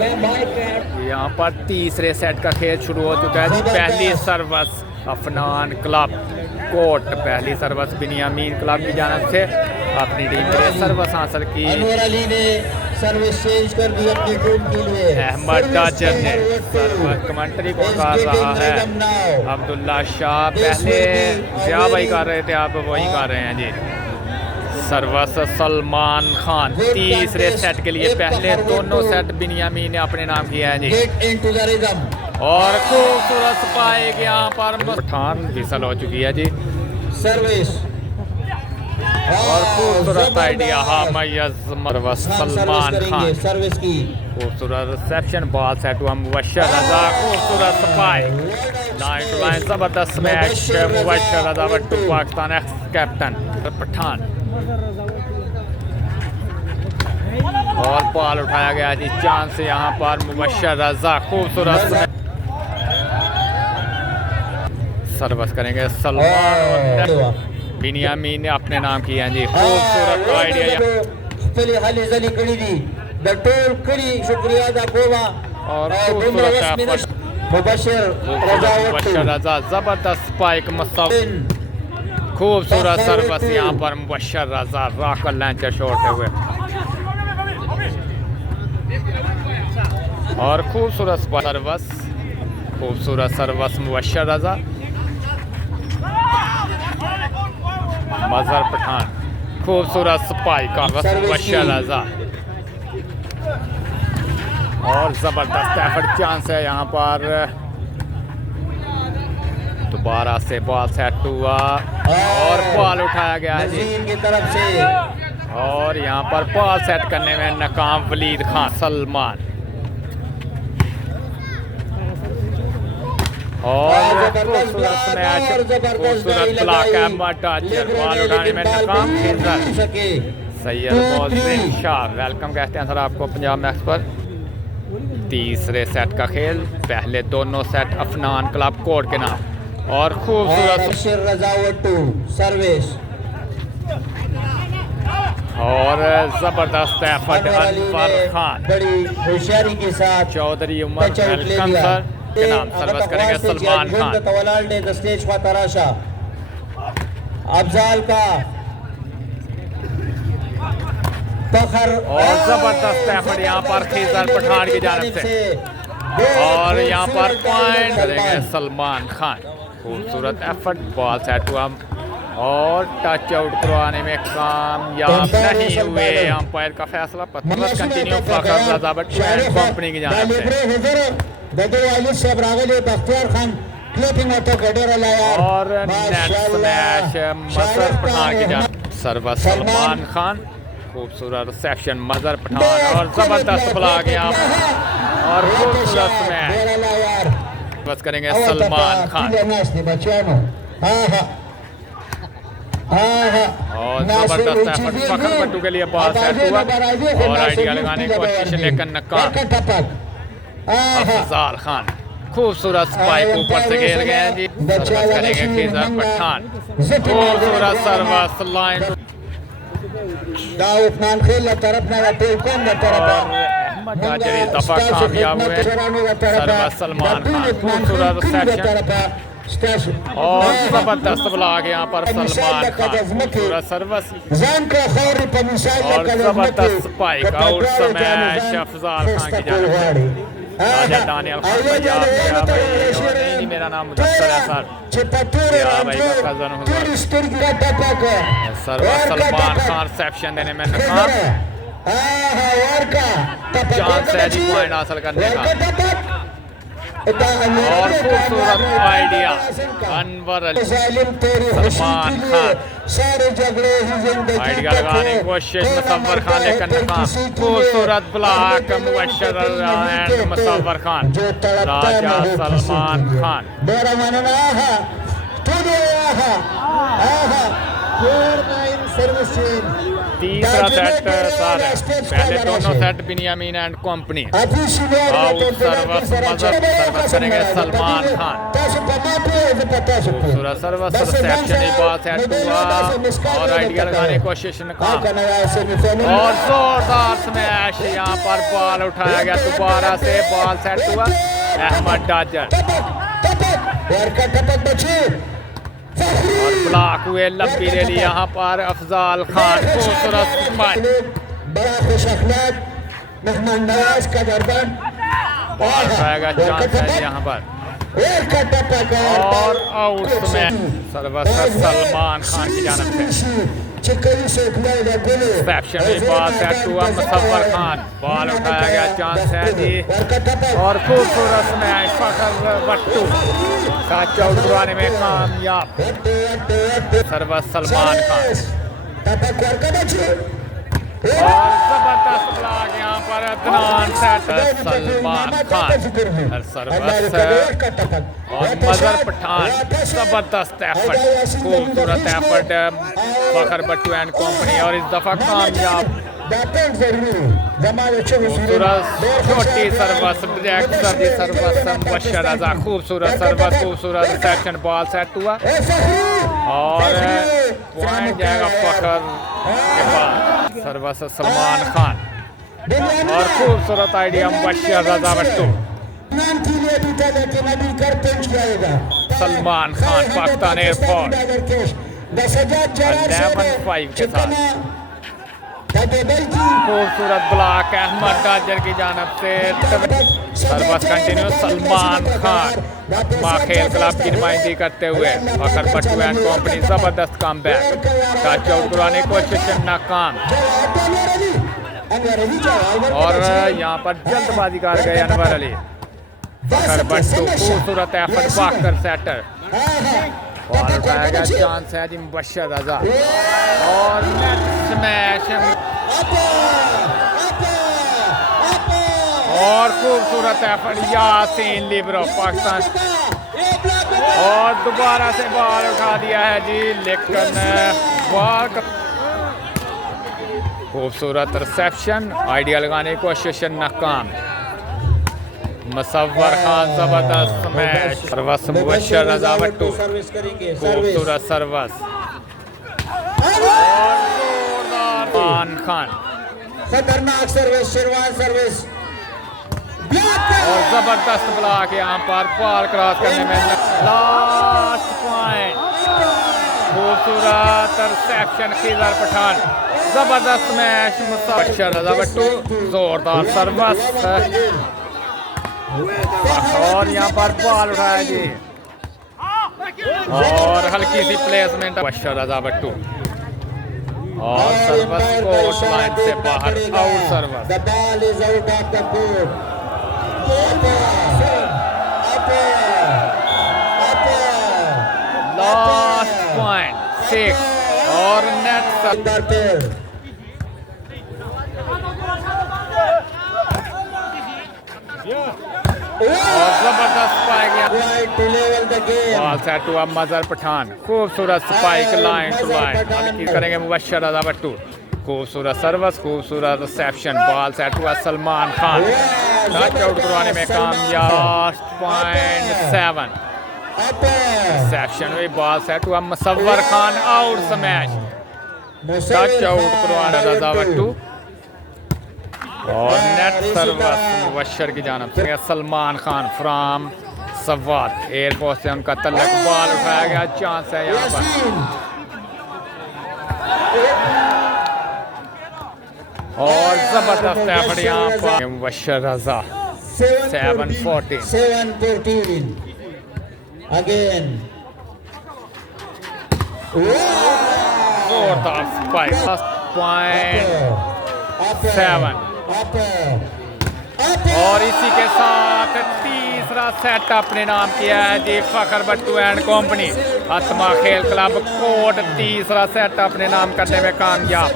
यहाँ पर तीसरे सेट का खेल शुरू हो चुका है जी। पहली सर्वस अफनान क्लब कोट, पहली सर्वस बिनियामीन क्लब की जानब से अपनी टीम के सर्वस हासिल की। सर्विस चेंज कर दी अपनी टीम के लिए। अहमद डाचर ने सर्वस कमेंट्री को कर रहा है अब्दुल्ला शाह। पहले जिया भाई कर रहे थे, आप वही कर रहे हैं जी। सर्वस सलमान खान तीसरे सेट के लिए, पहले दोनों सेट बिनियामीन ने अपने नाम किया है जी। और खूबसूरत स्पाइक यहाँ पर पठान फिसल हो चुकी है जी। सर्विस और खूबसूरत आइडिया सर्वस सलमान खान, सर्विस की खूबसूरत रिसेप्शन, बॉल सेट हुआ मुबशर रजा, खूबसूरत स्पाइक, लाइन टू लाइन जबरदस्त मैच मुबशर रजा बट्टू पाकिस्तान एक्स कैप्टन पठान। और बॉल उठाया गया जी, चांस यहाँ पर मुबशर रजा, खूबसूरत सर्विस करेंगे सलमान और बिनियामीन ने अपने नाम किया है जी। खूबसूरत आइडिया और मुबशर रजा जबरदस्त स्पाइक मसब, खूबसूरत सर्विस यहाँ पर मुबशर रजा रॉकेट लॉन्चर छोड़ते हुए और खूबसूरत सर्विस, खूबसूरत सर्विस मुबशर रजा, मजहर पठान, खूबसूरत स्पाइक का मुबशर रजा और जबरदस्त एफर्ट चांस है यहाँ पर। दोबारा से बॉल सेट हुआ और बॉल उठाया गया है जी की तरफ से। और यहाँ पर बॉल सेट करने में नाकाम वलीद खान सलमान। और खूबसूरत मैच, खूबसूरत ब्लॉक है, बॉल उठाने में नाकाम सैयद मोहसिन शाह। वेलकम कहते हैं सर आपको पंजाब मैक्स पर। तीसरे सेट का खेल, पहले दोनों सेट अफनान क्लब कोड के नाम और खूबसूरत सर्विस और जबरदस्त एफर्ट अनवर खान, बड़ी होशियारी के साथ चौधरी उमर वेलकम सर के नाम सर्विस करेंगे सलमान खान। अफजाल का फखर और जबरदस्त एफर्ट यहाँ पर खीजर पठान की जानब से और यहाँ पर पॉइंट करेंगे सलमान खान। खूबसूरत एफर्ट, बॉल सेट हुआ और टच आउट करवाने में कामयाब नहीं हुए। अंपायर का फैसला पत्थर continue Fakhar Raza Battu and company की जानब से। और नेट स्मैश मजहर पठान की जानब सर्विस सलमान खान, खूबसूरत रिसेप्शन मजहर पठान और जबरदस्त ब्लॉक यहाँ और खूबसूरत स्मैश बस करेंगे सलमान खान और जबरदस्त एफर्ट फखर बट्टू के लिए बॉल सेट हुआ और आइडिया लगाने की कोशिश लेकिन नाकाम। अफजाल खान, खूबसूरत स्पाइक ऊपर से खेल गए हैं जी। सर्विस करेंगे खीजर पठान, खूबसूरत सर्विस लाइन दफा कामयाब हुए। सर्विस सलमान खान, खूबसूरत रिसेप्शन और जबरदस्त ब्लॉक यहाँ पर सलमान खान, खूबसूरत सर्विस और जबरदस्त spike out smash Afzal Khan की जानब से। राजा दानियल खान भाई, मेरा नाम मुदस्सर है सर, भाई का कजन हूँ। सर्विस सलमान खान रिसेप्शन देने में नाकाम, चांस है जी पॉइंट हासिल करने का और खूबसूरत आइडिया अनवर अली सलमान खान, आइडिया लगाने की कोशिश मुसव्वर खान लेकिन नाकाम। खूबसूरत ब्लॉक मुबशर एंड मुसव्वर खान, राजा सलमान खान तीसरा सेट सर, पहले दोनों set Biniyamin and company. Out serves Mazhar serves करेंगे सलमान खान। खूबसूरत सर्वस रिसेप्शन बॉल सेट हुआ और आइडिया लगाने की कोशिश नाकाम और जोरदार स्मैश। यहाँ पर बॉल उठाया गया दोबारा से, बॉल सेट हुआ अहमद डाजर और ब्लॉक हुए लंबी रैली यहाँ पर अफजाल खान। खूबसूरत बड़ा खुश अखलाक मेहमान नवाज का दरबान बॉल उठाएगा चांस है यहाँ पर और आउट में सर्वस्व सलमान खान की जानिब से। रिसेप्शन में बॉल सेट हुआ मुसव्वर खान, बॉल उठाया गया चांस है जी और खूबसूरत स्मैश फखर बट्टू का चौक करवाने में कामयाब सर्वस्व सलमान खान और जबरदस्त ब्लॉक यहाँ पर अदनान सेट सलमान खान सर्वस और मजर पठान। जबरदस्त एफर्ट, खूबसूरत effort Fakhar Battu and company और इस दफा कामयाब। खूबसूरत छोटी सर्वस डायरेक्ट सर्दी सर्वस मुबशर रजा। खूबसूरत सर्वस, खूबसूरत रिसेप्शन, बॉल सेट हुआ और पॉइंट जाएगा फखर के बाद सर्वस सलमान खान और खूबसूरत आइडिया मुबशर रजा बट्टू। सलमान खान पाकिस्तान एयरफोर्स 11-5 के साथ। खूबसूरत ब्लॉक अहमद डाजर की जानब से सर्वस कंटिन्यू। सलमान खान माँ खेल क्लब की नुमाइंदगी करते हुए फखर बट्टू एंड कंपनी जबरदस्त कम बैक, टच आउट करवाने की कोशिश नाकाम और यहाँ पर जल्दबाजी कर गए अनवर अली। फखर बट्टू खूबसूरत एफर्ट बाकर सेटर, बॉल उठाया गया चांस है जी मुबशर रजा और नेट स्मैश और खूबसूरत एफर्ट यासीन लिब्रो पाकिस्तान और दोबारा से बॉल उठा दिया है जी, लेकिन बॉल खूबसूरत रिसेप्शन, आइडिया लगाने की कोशिश नाकाम। मुसव्वर खान जबरदस्त मैच, सर्वस मुबशर रजा बट्टू खूबसूरत सर्वस और जोरदार खान खतरनाक सर्विस, शेरवान सर्विस और जबरदस्त ब्लॉक यहाँ पर बॉल क्रॉस करने में लास्ट पॉइंट। खूबसूरत रिसेप्शन खिजर पठान, जबरदस्त मैच मुबशर रजा बट्टू जोरदार सर्वस और यहाँ पर बॉल उठाया जी और हल्की सी प्लेसमेंट मुबशर रजा बट्टू और सर्वस कोर्ट लाइन से बाहर आउट सर्वस। लास्ट पॉइंट 6 और नेट और जबरदस्त स्पाइक बॉल सेट हुआ मजर पठान। खूबसूरत स्पाइक लाइन टू लाइन हल्की करेंगे मुबशर रजा बट्टू। खूबसूरत सर्वस, खूबसूरत रिसेप्शन, बॉल सेट हुआ सलमान खान, टच आउट करवाने में कामयाब। लास्ट पॉइंट 7 रिसेप्शन हुई, बॉल सेट हुआ Musavvar Khan out smash, touch out करवाना रजा बट्टू और नेट सर्वस मुबशर की जानब से सलमान खान फ्राम सवात एयरपोर्ट से उनका तल्लक। बॉल उठाया गया चांस है यहाँ पर और जबरदस्त एफर्ट यहाँ पर मुबशर रजा 7-14 अगेन जोरदार स्पाइक। पॉइंट 7 और इसी के साथ तीसरा सेट अपने नाम किया है जी फखर बट्टू एंड कंपनी। आत्मा खेल क्लब कोट तीसरा सेट अपने नाम करने में कामयाब।